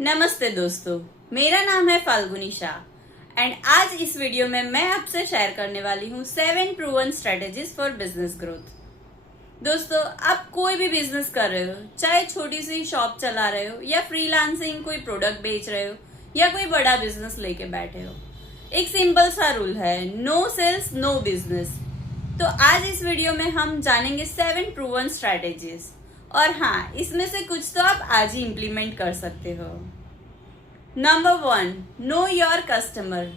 नमस्ते दोस्तों, मेरा नाम है फाल्गुनी शाह एंड आज इस वीडियो में मैं आपसे शेयर करने वाली हूँ 7 proven strategies for business growth. दोस्तों, आप कोई भी बिजनेस कर रहे हो, चाहे छोटी सी शॉप चला रहे हो या फ्रीलांसिंग कोई प्रोडक्ट बेच रहे हो या कोई बड़ा बिजनेस लेके बैठे हो, एक सिंपल सा रूल है, नो सेल्स नो बिजनेस। तो आज इस वीडियो में हम जानेंगे 7 प्रूवन स्ट्रेटेजीज और हाँ, इसमें से कुछ तो आप आज ही इम्प्लीमेंट कर सकते हो। Number 1, know your customer.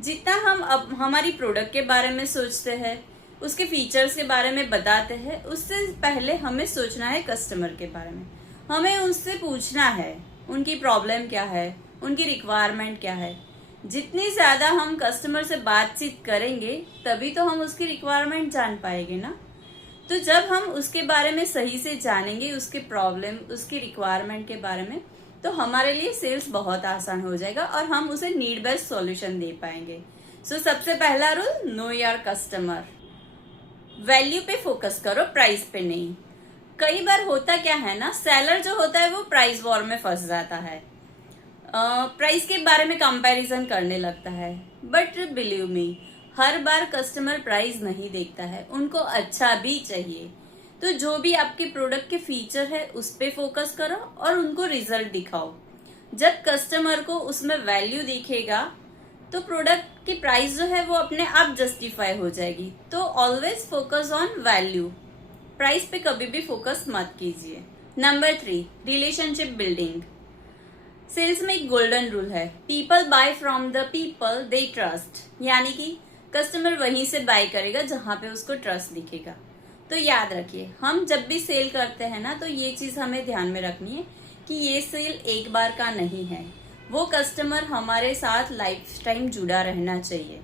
जितना हम अब हमारी प्रोडक्ट के बारे में सोचते हैं, उसके फीचर्स के बारे में बताते हैं, उससे पहले हमें सोचना है कस्टमर के बारे में। हमें उससे पूछना है उनकी प्रॉब्लम क्या है, उनकी रिक्वायरमेंट क्या है। जितनी ज्यादा हम कस्टमर से बातचीत करेंगे तभी तो हम उसकी रिक्वायरमेंट जान पाएंगे ना। तो जब हम उसके बारे में सही से जानेंगे, उसके प्रॉब्लम, उसकी रिक्वायरमेंट के बारे में, तो हमारे लिए सेल्स बहुत आसान हो जाएगा और हम उसे नीड बेस्ड सॉल्यूशन दे पाएंगे। सबसे पहला rule, know your customer. Value पे फोकस करो, प्राइस पे नहीं। कई बार होता क्या है ना, सेलर जो होता है वो प्राइस वॉर में फंस जाता है, प्राइस के बारे में कंपैरिजन करने लगता है। But believe me, her bar customer price नहीं देखता है, उनको अच्छा भी चाहिए। तो जो भी आपके प्रोडक्ट के फीचर है उस पे फोकस करो और उनको रिजल्ट दिखाओ। जब कस्टमर को उसमें वैल्यू दिखेगा तो प्रोडक्ट की प्राइस जो है वो अपने आप जस्टिफाई हो जाएगी। तो always focus on value, price पे कभी भी फोकस मत कीजिए। Number 3, relationship building. सेल्स में एक गोल्डन रूल है, people buy from the people they trust. यानी कि कस्टमर वहीं से बाय करेगा जहां पे उसको ट्रस्ट दिखेगा। तो याद रखिए, हम जब भी सेल करते हैं ना, तो ये चीज हमें ध्यान में रखनी है कि ये सेल एक बार का नहीं है। वो कस्टमर हमारे साथ लाइफ टाइम जुड़ा रहना चाहिए।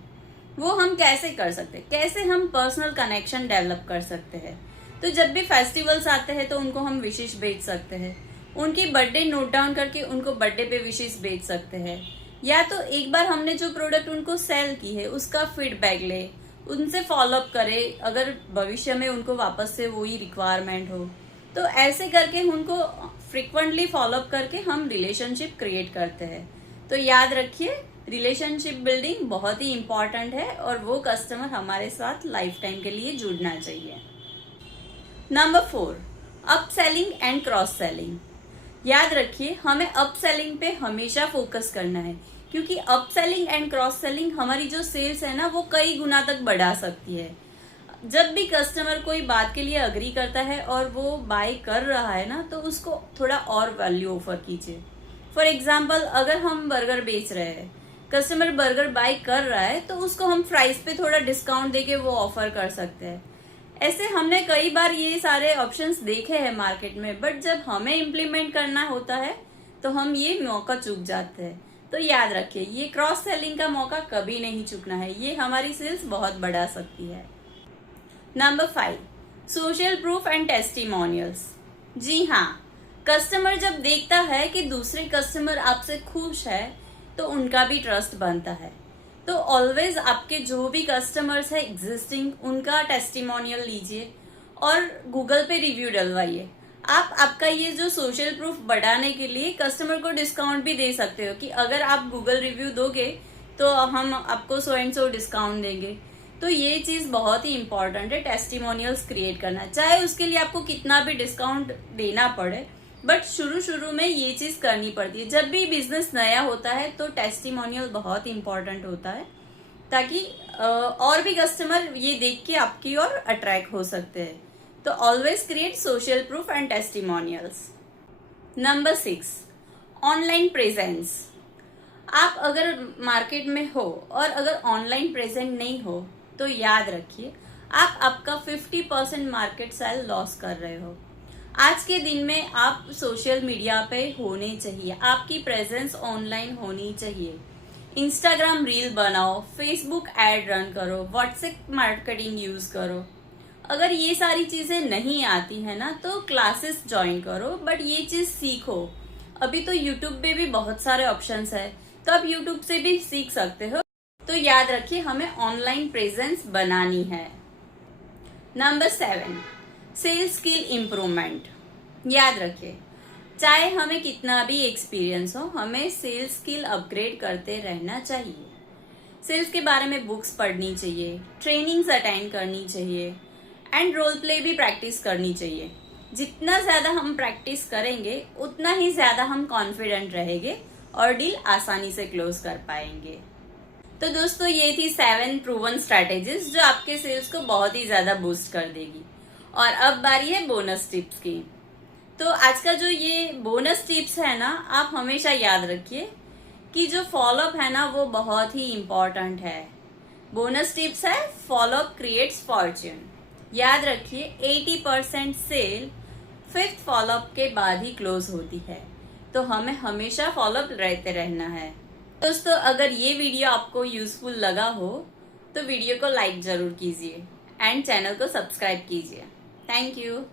वो हम कैसे कर सकते हैं, कैसे हम पर्सनल कनेक्शन डेवलप कर सकते हैं। तो जब भी फेस्टिवल्स आते हैं तो उनको हम विशेष भेज सकते हैं, उनकी बर्थडे नोट डाउन करके उनको बर्थडे पे विशेष भेज सकते हैं। या तो एक बार हमने जो प्रोडक्ट उनको सेल की है उसका फीडबैक ले, उनसे फॉलोअप करे, अगर भविष्य में उनको वापस से वही रिक्वायरमेंट हो। तो ऐसे करके उनको फ्रिक्वेंटली फॉलोअप करके हम रिलेशनशिप क्रिएट करते हैं। तो याद रखिए, रिलेशनशिप बिल्डिंग बहुत ही इंपॉर्टेंट है और वो कस्टमर हमारे साथ लाइफ टाइम के लिए जुड़ना चाहिए। Number 4, up selling and cross selling. याद रखिए, हमें अप सेलिंग पे हमेशा फोकस करना है, क्योंकि up selling and cross selling हमारी जो सेल्स है ना वो कई गुना तक बढ़ा सकती है। जब भी कस्टमर कोई बात के लिए अग्री करता है और वो बाय कर रहा है ना, तो उसको थोड़ा और वैल्यू ऑफर कीजिए। फॉर एग्जाम्पल, अगर हम बर्गर बेच रहे हैं, कस्टमर बर्गर बाय कर रहा है, तो उसको हम प्राइस पे थोड़ा डिस्काउंट देके वो ऑफर कर सकते हैं। ऐसे हमने कई बार ये सारे ऑप्शंस देखे हैं मार्केट में, बट जब हमें इम्प्लीमेंट करना होता है तो हम ये मौका चूक जाते हैं। तो याद रखिए, ये क्रॉस सेलिंग का मौका कभी नहीं चूकना है, ये हमारी सेल्स बहुत बढ़ा सकती है। Number 5, social proof and testimonials. जी हाँ, कस्टमर जब देखता है कि दूसरे कस्टमर आपसे खुश है तो उनका भी ट्रस्ट बनता है। तो ऑलवेज आपके जो भी कस्टमर्स है एग्जिस्टिंग, उनका टेस्टिमोनियल लीजिए और गूगल पे रिव्यू डलवाइए। आप आपका ये जो सोशल प्रूफ बढ़ाने के लिए कस्टमर को डिस्काउंट भी दे सकते हो कि अगर आप गूगल रिव्यू दोगे तो हम आपको सो एंड सो डिस्काउंट देंगे। तो ये चीज बहुत ही इंपॉर्टेंट है, टेस्टिमोनियल्स क्रिएट करना, चाहे उसके लिए आपको कितना भी डिस्काउंट देना पड़े, बट शुरू में ये चीज करनी पड़ती है। जब भी बिजनेस नया होता है तो टेस्टिमोनियल बहुत इंपॉर्टेंट होता है, ताकि और भी कस्टमर ये देख के आपकी ओर अट्रैक्ट हो सकते हैं। तो always create social proof and testimonials. Number 6, online presence. आप अगर मार्केट में हो और अगर ऑनलाइन प्रेजेंट नहीं हो तो याद रखिए, आप आपका 50% मार्केट सेल लॉस कर रहे हो। आज के दिन में आप सोशल मीडिया पे होने चाहिए, आपकी प्रेजेंस ऑनलाइन होनी चाहिए। इंस्टाग्राम रील बनाओ, फेसबुक एड रन करो, व्हाट्सएप मार्केटिंग यूज करो। अगर ये सारी चीजें नहीं आती है ना तो क्लासेस ज्वाइन करो, बट ये चीज सीखो। अभी तो यूट्यूब पे भी बहुत सारे ऑप्शंस है, तो आप यूट्यूब से भी सीख सकते हो। तो याद रखिए, हमें ऑनलाइन प्रेजेंस बनानी है। Number 7, sales skill improvement. याद रखिए, चाहे हमें कितना भी एक्सपीरियंस हो, हमें सेल्स स्किल अपग्रेड करते रहना चाहिए। सेल्स के बारे में बुक्स पढ़नी चाहिए, ट्रेनिंग्स अटेंड करनी चाहिए एंड रोल प्ले भी प्रैक्टिस करनी चाहिए। जितना ज्यादा हम प्रैक्टिस करेंगे उतना ही ज्यादा हम कॉन्फिडेंट रहेंगे और डील आसानी से क्लोज कर पाएंगे। तो दोस्तों, ये थी 7 प्रूवन स्ट्रैटेजीज जो आपके सेल्स को बहुत ही ज्यादा बूस्ट कर देगी। और अब बारी है बोनस टिप्स की। तो आज का जो ये बोनस टिप्स है ना, आप हमेशा याद रखिए कि जो फॉलोअप है ना वो बहुत ही इम्पोर्टेंट है। बोनस टिप्स है फॉलोअप क्रिएट्स फॉर्च्यून। याद रखिए 80% सेल 5th फॉलोअप के बाद ही क्लोज होती है, तो हमें हमेशा फॉलोअप रहते रहना है। दोस्तों, अगर ये वीडियो आपको यूजफुल लगा हो तो वीडियो को लाइक जरूर कीजिए एंड चैनल को सब्सक्राइब कीजिए। Thank you.